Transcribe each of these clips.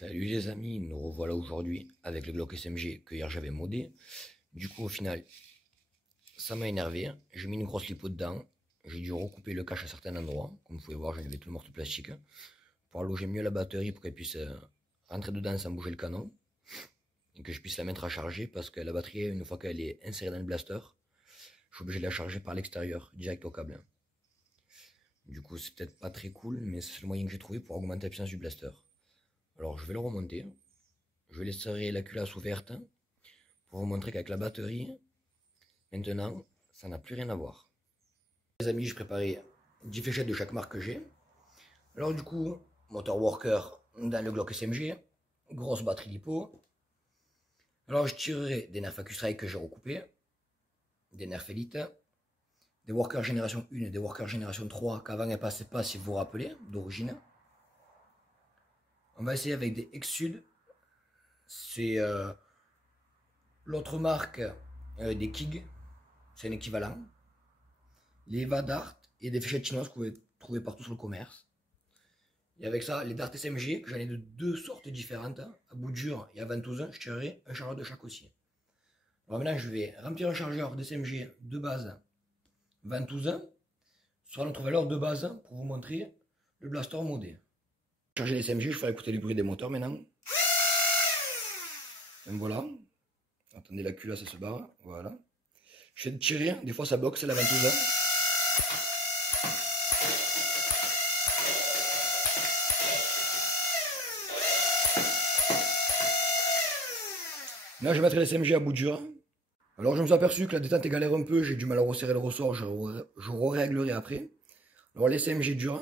Salut les amis, nous revoilà aujourd'hui avec le Glock SMG que hier j'avais modé. Du coup au final ça m'a énervé, j'ai mis une grosse lipo dedans, j'ai dû recouper le cache à certains endroits, comme vous pouvez voir j'ai enlevé tout le morceau de plastique, pour allonger mieux la batterie pour qu'elle puisse rentrer dedans sans bouger le canon, et que je puisse la mettre à charger parce que la batterie une fois qu'elle est insérée dans le blaster, je suis obligé de la charger par l'extérieur, direct au câble. Du coup c'est peut-être pas très cool mais c'est le moyen que j'ai trouvé pour augmenter la puissance du blaster. Alors je vais le remonter. Je laisserai la culasse ouverte pour vous montrer qu'avec la batterie, maintenant, ça n'a plus rien à voir. Les amis, j'ai préparé 10 fléchettes de chaque marque que j'ai. Alors du coup, moteur worker dans le Glock SMG, grosse batterie lipo. Alors je tirerai des nerfs AccuStrike que j'ai recoupés, des nerfs Elite, des workers génération 1 et des workers génération 3 qu'avant elles passaient pas si vous vous rappelez, d'origine. On va essayer avec des Exsud. C'est l'autre marque des Kig, c'est un équivalent. Les Eva Dart et des fléchettes chinoises que vous pouvez trouver partout sur le commerce. Et avec ça, les Dart SMG, que j'en ai de deux sortes différentes, à bout dur et à ventouse, je tirerai un chargeur de chaque aussi. Alors maintenant, je vais remplir un chargeur d'SMG de base ventouse sur notre valeur de base pour vous montrer le blaster modé. Charger les SMG, je ferai écouter les bruits des moteurs maintenant. Donc voilà. Attendez, la culasse se barre. Voilà. Je vais tirer, des fois ça bloque, c'est la ventouse. Là, je vais mettre les SMG à bout dur. Alors, je me suis aperçu que la détente galère un peu. J'ai du mal à resserrer le ressort. Je réglerai après. Alors, les SMG durs.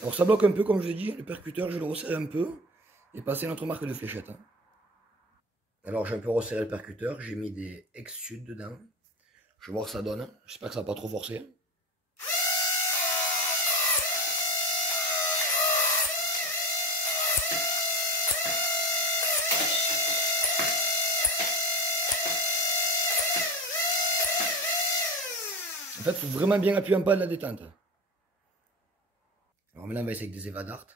Alors, ça bloque un peu, comme je vous ai dit. Le percuteur, je vais le resserrer un peu. Et passer notre marque de fléchette. Alors, j'ai un peu resserré le percuteur. J'ai mis des Exsud dedans. Je vais voir ce que ça donne. J'espère que ça va pas trop forcer. En fait, il faut vraiment bien appuyer un pas de la détente. Alors maintenant, on va essayer avec des Eva Dart.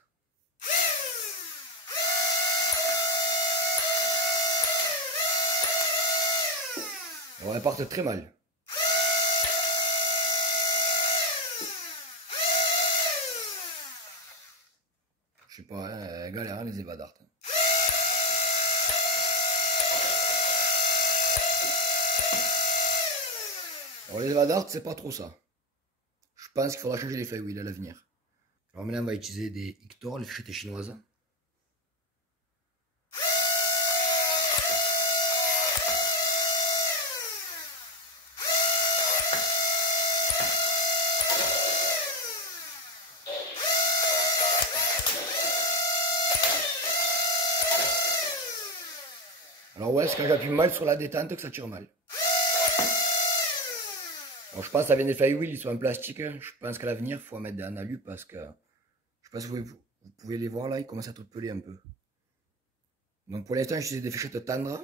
Alors, elles partent très mal. Je sais pas, hein, galère hein, les Eva Dart. Alors les Eva Dart, c'est pas trop ça. Je pense qu'il faudra changer les flywheels à l'avenir. Alors maintenant, on va utiliser des Ictor, les fléchettes chinoises. Alors ouais, c'est quand j'appuie mal sur la détente que ça tire mal. Alors je pense que ça vient des flywheels, ils sont en plastique. Je pense qu'à l'avenir, il faut en mettre des en alu parce que je sais pas si vous pouvez les voir là, ils commencent à être pelés un peu. Donc pour l'instant, j'utilise des fléchettes tendres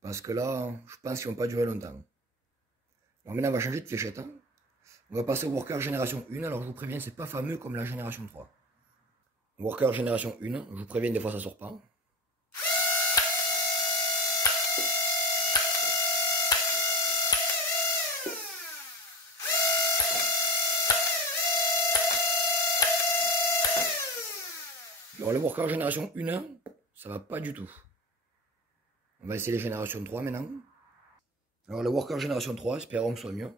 parce que là, je pense qu'ils vont pas durer longtemps. Alors maintenant, on va changer de fléchette. On va passer au worker génération 1. Alors je vous préviens, c'est pas fameux comme la génération 3. Worker génération 1, je vous préviens, des fois ça sort pas. Alors le worker génération 1, ça va pas du tout. On va essayer les générations 3 maintenant. Alors le worker génération 3, espérons que ce soit mieux.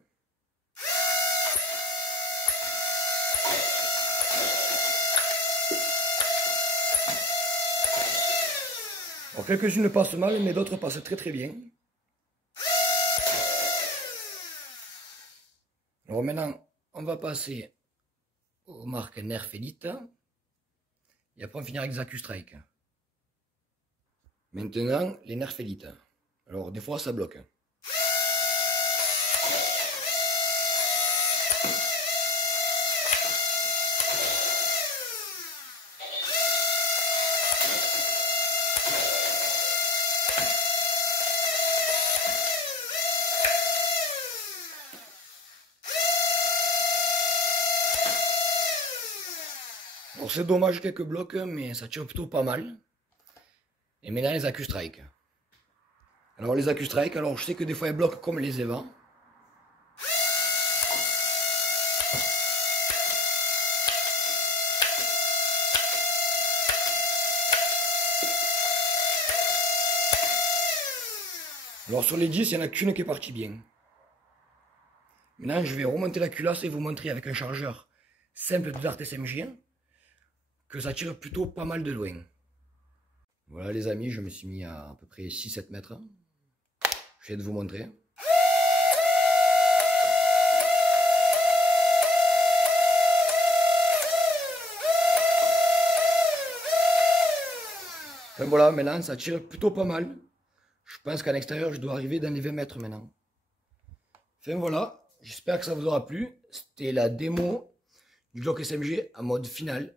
Alors quelques-unes passent mal, mais d'autres passent très très bien. Alors maintenant, on va passer aux marques Nerf Elite. Et après on finira avec AccuStrike. Maintenant, les Nerf Elite. Alors des fois ça bloque. Alors c'est dommage quelques blocs, mais ça tire plutôt pas mal. Et maintenant les AccuStrike. Alors les AccuStrike, alors je sais que des fois ils bloquent comme les EVA. Alors sur les 10, il n'y en a qu'une qui est partie bien. Maintenant je vais remonter la culasse et vous montrer avec un chargeur simple de Dart SMG que ça tire plutôt pas mal de loin. Voilà les amis, je me suis mis à peu près 6-7 mètres. Je vais de vous montrer. Enfin voilà, maintenant ça tire plutôt pas mal. Je pense qu'en extérieur je dois arriver dans les 20 mètres maintenant. Enfin voilà, j'espère que ça vous aura plu. C'était la démo du Glock SMG en mode final.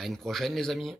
À une prochaine les amis.